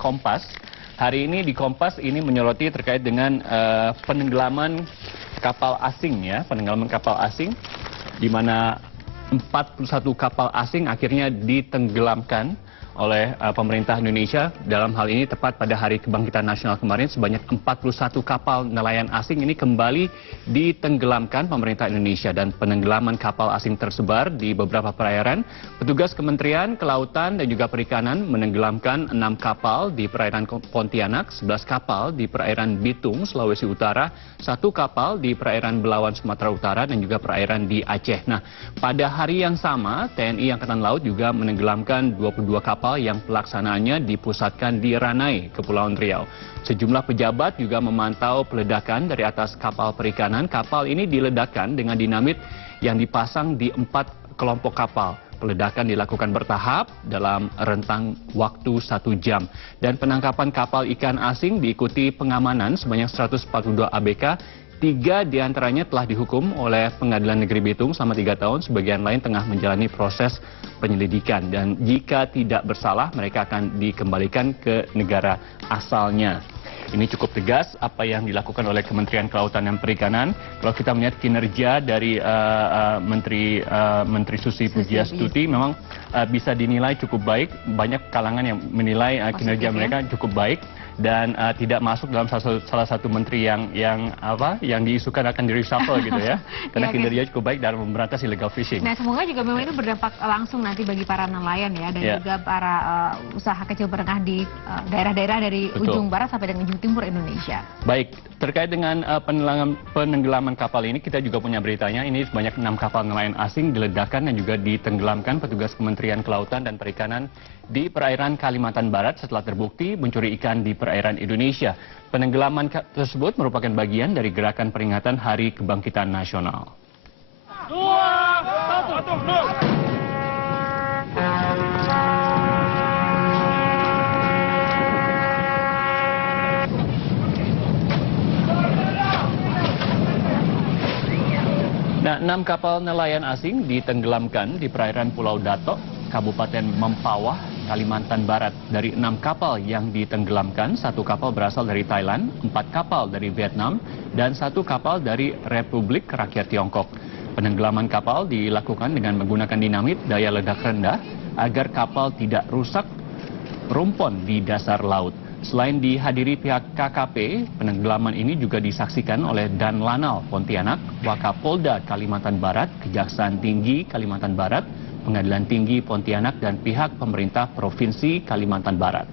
Kompas. Hari ini di Kompas ini menyoroti terkait dengan penenggelaman kapal asing ya, penenggelaman kapal asing di mana 41 kapal asing akhirnya ditenggelamkan oleh pemerintah Indonesia. Dalam hal ini tepat pada Hari Kebangkitan Nasional kemarin sebanyak 41 kapal nelayan asing ini kembali ditenggelamkan pemerintah Indonesia, dan penenggelaman kapal asing tersebar di beberapa perairan. Petugas Kementerian Kelautan dan juga Perikanan menenggelamkan 6 kapal di perairan Pontianak, 11 kapal di perairan Bitung, Sulawesi Utara, 1 kapal di perairan Belawan, Sumatera Utara, dan juga perairan di Aceh. Nah, pada hari yang sama TNI Angkatan Laut juga menenggelamkan 22 kapal yang pelaksanaannya dipusatkan di Ranai, Kepulauan Riau. Sejumlah pejabat juga memantau peledakan dari atas kapal perikanan. Kapal ini diledakkan dengan dinamit yang dipasang di 4 kelompok kapal. Peledakan dilakukan bertahap dalam rentang waktu 1 jam. Dan penangkapan kapal ikan asing diikuti pengamanan sebanyak 142 ABK. 3 diantaranya telah dihukum oleh Pengadilan Negeri Bitung selama 3 tahun. Sebagian lain tengah menjalani proses penyelidikan. Dan jika tidak bersalah, mereka akan dikembalikan ke negara asalnya. Ini cukup tegas apa yang dilakukan oleh Kementerian Kelautan dan Perikanan. Kalau kita melihat kinerja dari Menteri Susi Pujiastuti, memang bisa dinilai cukup baik. Banyak kalangan yang menilai kinerja mereka cukup baik, dan tidak masuk dalam salah satu menteri yang diisukan akan di-reshuffle gitu ya. Karena kinerja cukup baik dalam memberantas illegal fishing. Nah, semoga juga memang itu berdampak langsung nanti bagi para nelayan ya, dan juga para usaha kecil menengah di daerah-daerah dari ujung barat sampai dengan ujung timur Indonesia. Baik, terkait dengan penenggelaman kapal ini, kita juga punya beritanya. Ini sebanyak 6 kapal nelayan asing diledakkan dan juga ditenggelamkan petugas Kementerian Kelautan dan Perikanan di perairan Kalimantan Barat setelah terbukti mencuri ikan di perairan Indonesia. Penenggelaman tersebut merupakan bagian dari gerakan peringatan Hari Kebangkitan Nasional. 2, 1, go! Nah, 6 kapal nelayan asing ditenggelamkan di perairan Pulau Datok, Kabupaten Mempawah, Kalimantan Barat. Dari 6 kapal yang ditenggelamkan, 1 kapal berasal dari Thailand, 4 kapal dari Vietnam, dan 1 kapal dari Republik Rakyat Tiongkok. Penenggelaman kapal dilakukan dengan menggunakan dinamit daya ledak rendah agar kapal tidak rusak rumpon di dasar laut. Selain dihadiri pihak KKP, penenggelaman ini juga disaksikan oleh Dan Lanal Pontianak, Wakapolda Kalimantan Barat, Kejaksaan Tinggi Kalimantan Barat, Pengadilan Tinggi Pontianak, dan pihak pemerintah Provinsi Kalimantan Barat.